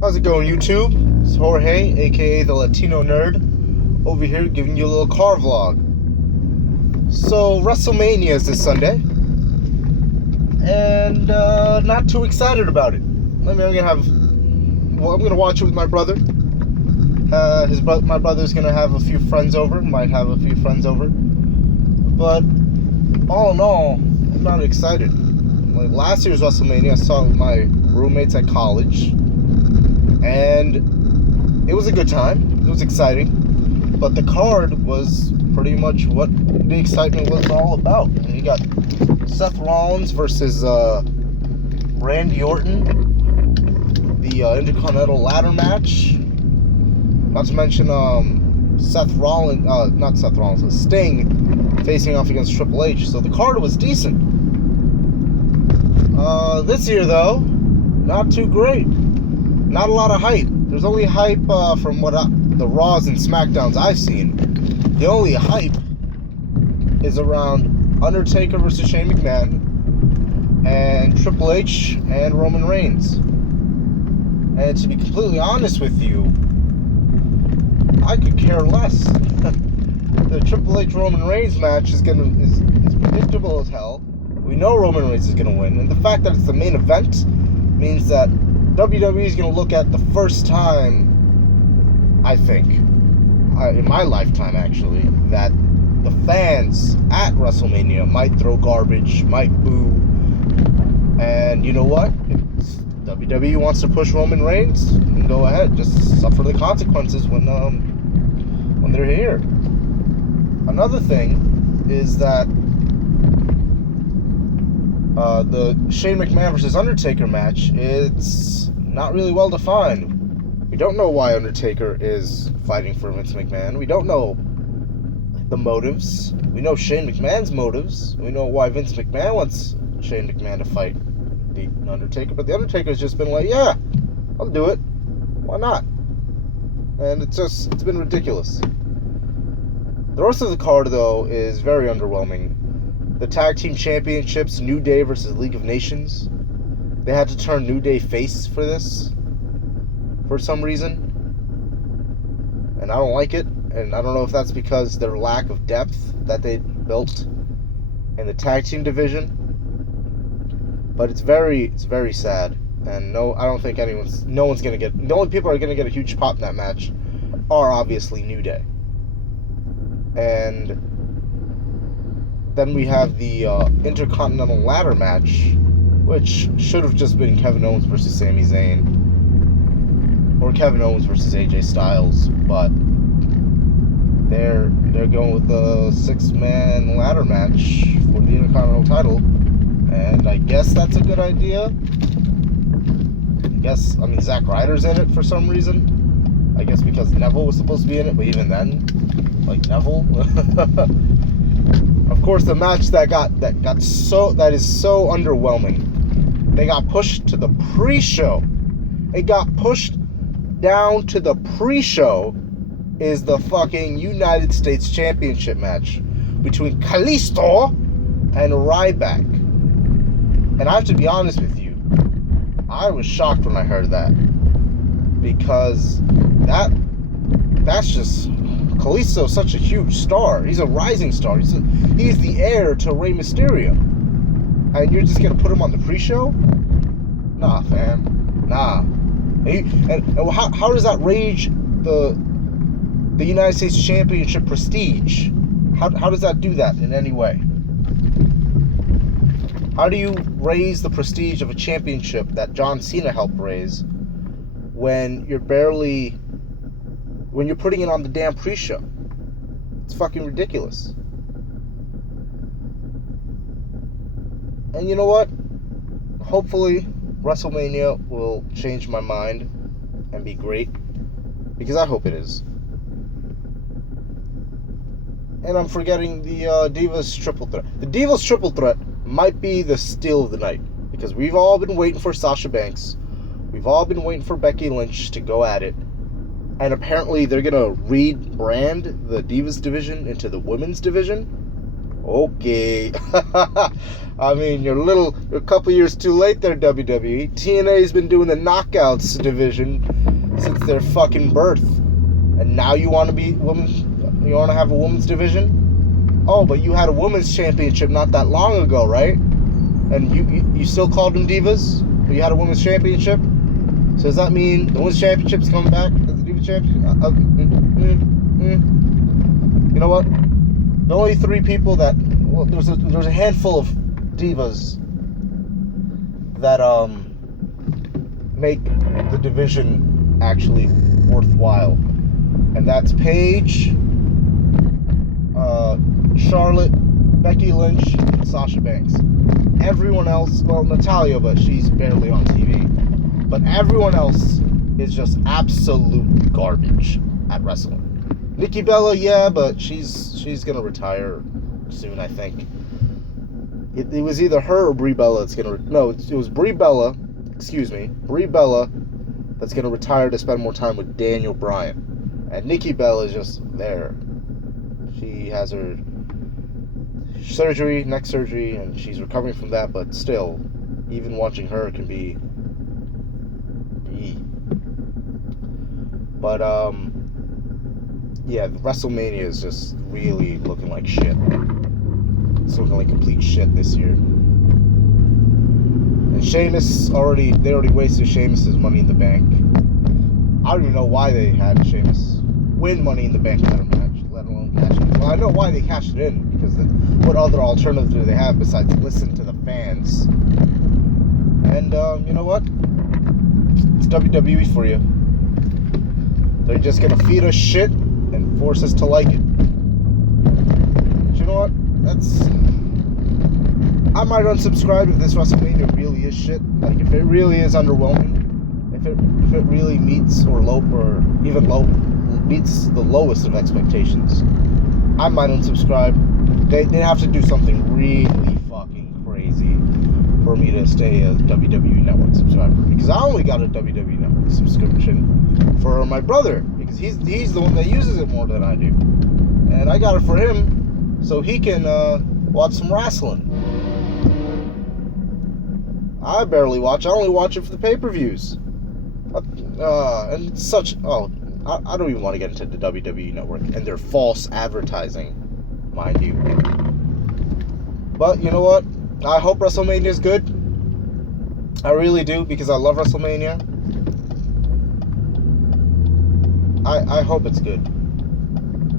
How's it going, YouTube? It's Jorge, aka the Latino Nerd, over here giving you a little car vlog. So, Wrestlemania is this Sunday, and not too excited about it. I'm gonna watch it with my brother. My brother's gonna have a few friends over, might have a few friends over. But all in all, I'm not excited. Like last year's Wrestlemania, I saw it with my roommates at college, and it was a good time. It was exciting, but the card was pretty much what the excitement was all about. And you got Seth Rollins versus Randy Orton, the Intercontinental Ladder match. Not to mention Sting facing off against Triple H. So the card was decent. This year, though, not too great. Not a lot of hype. There's only hype from the Raws and SmackDowns I've seen. The only hype is around Undertaker versus Shane McMahon and Triple H and Roman Reigns. And to be completely honest with you, I could care less. The Triple H Roman Reigns match is predictable as hell. We know Roman Reigns is gonna win, and the fact that it's the main event means that WWE is gonna look at the first time, I think, in my lifetime actually, that the fans at WrestleMania might throw garbage, might boo, and you know what? If WWE wants to push Roman Reigns, then go ahead, just suffer the consequences when they're here. Another thing is that the Shane McMahon versus Undertaker match, it's not really well defined. We don't know why Undertaker is fighting for Vince McMahon. We don't know the motives. We know Shane McMahon's motives. We know why Vince McMahon wants Shane McMahon to fight the Undertaker. But the Undertaker's just been like, yeah, I'll do it. Why not? And it's been ridiculous. The rest of the card, though, is very underwhelming. The Tag Team Championships, New Day versus League of Nations. They had to turn New Day face for this, for some reason. And I don't like it. And I don't know if that's because their lack of depth that they built in the tag team division. But it's very sad. And no, I don't think the only people who are gonna get a huge pop in that match are obviously New Day. And then we have the Intercontinental Ladder match, which should have just been Kevin Owens versus Sami Zayn, or Kevin Owens versus AJ Styles, but they're going with the 6-man ladder match for the Intercontinental title, and I guess that's a good idea. Zack Ryder's in it for some reason. I guess because Neville was supposed to be in it, but even then, like Neville. Of course, the match that is so underwhelming. They got pushed to the pre-show. It got pushed down to the pre-show. Is the fucking United States Championship match between Kalisto and Ryback. And I have to be honest with you, I was shocked when I heard that, because that's just, Kalisto's such a huge star. He's a rising star. He's the heir to Rey Mysterio. And you're just going to put him on the pre-show? Nah, fam. Nah. And how does that raise the United States Championship prestige? How does that do that in any way? How do you raise the prestige of a championship that John Cena helped raise when you're putting it on the damn pre-show? It's fucking ridiculous. And you know what? Hopefully, WrestleMania will change my mind and be great, because I hope it is. And I'm forgetting the Divas Triple Threat. The Divas Triple Threat might be the steal of the night, because we've all been waiting for Sasha Banks. We've all been waiting for Becky Lynch to go at it. And apparently they're going to rebrand the Divas division into the Women's division. Okay. I mean, you're a couple years too late there, WWE. TNA's been doing the Knockouts division since their fucking birth. And now you want to be women? You want to have a women's division? Oh, but you had a women's championship not that long ago, right? And you still called them divas? But you had a women's championship? So does that mean the women's championship's coming back as a diva championship? You know what? The only three people that... Well, there's a handful of divas that make the division actually worthwhile. And that's Paige, Charlotte, Becky Lynch, and Sasha Banks. Everyone else, well, Natalya, but she's barely on TV. But everyone else is just absolute garbage at wrestling. Nikki Bella, yeah, but she's gonna retire soon, I think. It was either her or Brie Bella that's gonna... No, it was Brie Bella, Brie Bella that's gonna retire to spend more time with Daniel Bryan. And Nikki Bella is just there. She has her surgery, neck surgery, and she's recovering from that, but still, even watching her can be... But, yeah, WrestleMania is just really looking like shit. It's looking like complete shit this year. And Sheamus they already wasted Sheamus' Money in the Bank. I don't even know why they had Sheamus win Money in the Bank ladder match, let alone cash it in. Well, I know why they cashed it in, because what other alternative do they have besides listen to the fans? And, you know what? It's WWE for you. They're just gonna feed us shit and force us to like it. But you know what? I might unsubscribe if this WrestleMania really is shit. Like, if it really is underwhelming, if it really meets meets the lowest of expectations, I might unsubscribe. They have to do something really fucking crazy for me to stay a WWE Network subscriber, because I only got a WWE Network subscription for my brother, because he's the one that uses it more than I do, and I got it for him so he can watch some wrestling. I barely watch. I only watch it for the pay-per-views. And it's such... Oh, I don't even want to get into the WWE Network and their false advertising, mind you. But you know what? I hope WrestleMania is good. I really do, because I love WrestleMania. I hope it's good.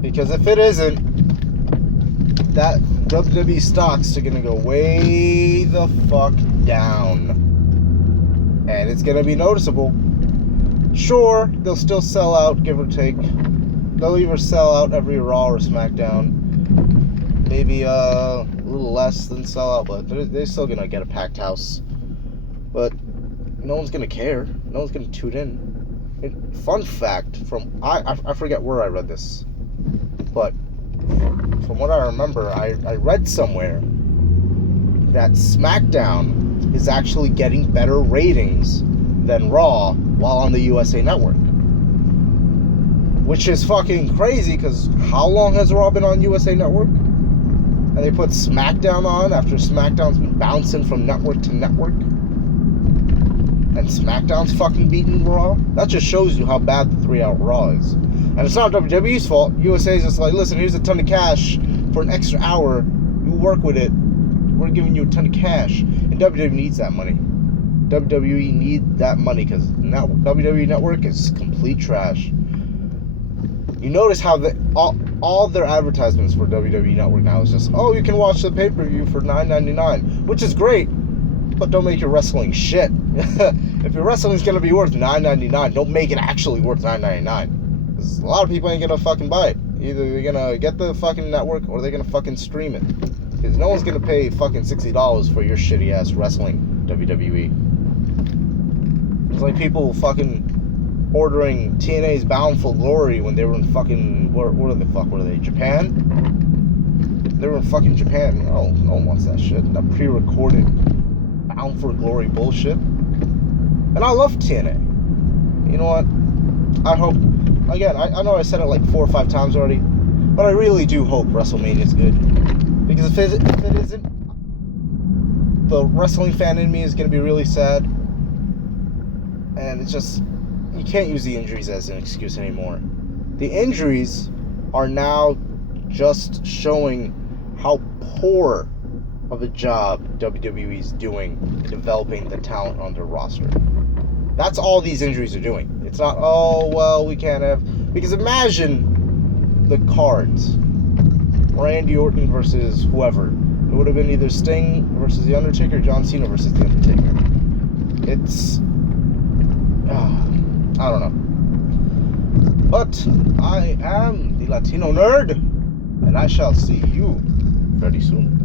Because if it isn't, that WWE stocks are going to go way the fuck down. And it's going to be noticeable. Sure, they'll still sell out, give or take. They'll either sell out every Raw or SmackDown. Maybe a little less than sell out, but they're still going to get a packed house. But no one's going to care. No one's going to tune in. And fun fact, I forget where I read this, but from what I remember, I read somewhere that SmackDown is actually getting better ratings than Raw while on the USA Network. Which is fucking crazy, because how long has Raw been on USA Network? And they put SmackDown on after SmackDown's been bouncing from network to network. And SmackDown's fucking beating Raw? That just shows you how bad the 3-hour Raw is. And it's not WWE's fault. USA's just like, listen, here's a ton of cash for an extra hour. You work with it. We're giving you a ton of cash. And WWE needs that money. WWE needs that money, because WWE Network is complete trash. You notice how all their advertisements for WWE Network now is just, oh, you can watch the pay-per-view for $9.99, which is great, but don't make your wrestling shit. If your wrestling's gonna be worth $9.99, don't make it actually worth $9.99. Because a lot of people ain't gonna fucking buy it. Either they're gonna get the fucking network or they're gonna fucking stream it. Because no one's gonna pay fucking $60 for your shitty ass wrestling, WWE. It's like people fucking ordering TNA's Bound for Glory when they were in fucking... Where the fuck were they? Japan? They were in fucking Japan. Oh, no one wants that shit. That pre-recorded Bound for Glory bullshit. And I love TNA. You know what? I hope... Again, I know I said it like 4 or 5 times already, but I really do hope WrestleMania is good. Because if it isn't, the wrestling fan in me is going to be really sad. And it's just... you can't use the injuries as an excuse anymore. The injuries are now just showing how poor of a job WWE is doing developing the talent on their roster. That's all these injuries are doing. It's not, oh, well, we can't have... Because imagine the cards. Randy Orton versus whoever. It would have been either Sting versus The Undertaker or John Cena versus The Undertaker. It's... I don't know. But I am the Latino nerd, and I shall see you very soon.